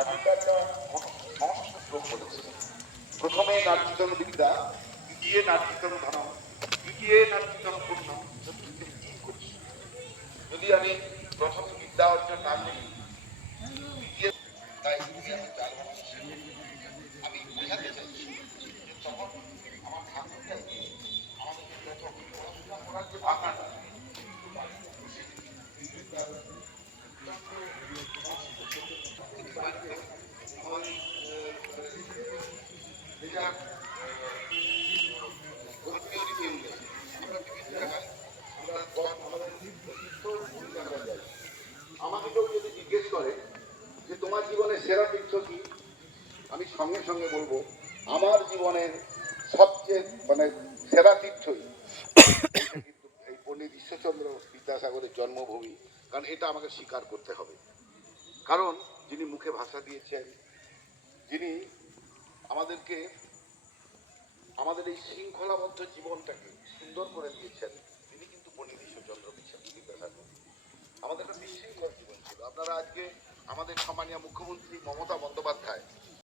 এতটা একটা সংস্কৃত শ্লোক বলেছে, প্রথমে নার্জিতং বিদ্যা, দ্বিতীয় নার্জিতং ধনম, তৃতীয় নার্জিতং পুণ্যম, চতুর্থে করছি। যদি আমি প্রথমে বিদ্যা অর্জন না করি, দ্বিতীয়, তাই যদি আমি চার বছর শিখি, আমি বোঝাতে চাইছি যে তখন আমার ঠাকুরটাই আমাদেরকে প্রথম পড়াশোনা করার যে বাগানটা, আমাকে কেউ যদি জিজ্ঞেস করে যে তোমার জীবনের সেরা তীর্থ কি, আমি সঙ্গে সঙ্গে বলবো আমার জীবনের সবচেয়ে সেরা তীর্থই কিন্তু এই পণ্ডিত ঈশ্বরচন্দ্র বিদ্যাসাগরের জন্মভূমি। কারণ এটা আমাকে স্বীকার করতে হবে, কারণ যিনি মুখে ভাষা দিয়েছেন, যিনি আমাদেরকে আমাদের এই শৃঙ্খলাবদ্ধ জীবনটাকে সুন্দর করে দিয়েছেন, তিনি কিন্তু পণ্ডিত ঈশ্বরচন্দ্র বিদ্যাসাগর। আমাদের একটা বিশৃঙ্খল জীবন ছিল। আপনারা আজকে আমাদের সম্মানীয় মুখ্যমন্ত্রী মমতা বন্দ্যোপাধ্যায়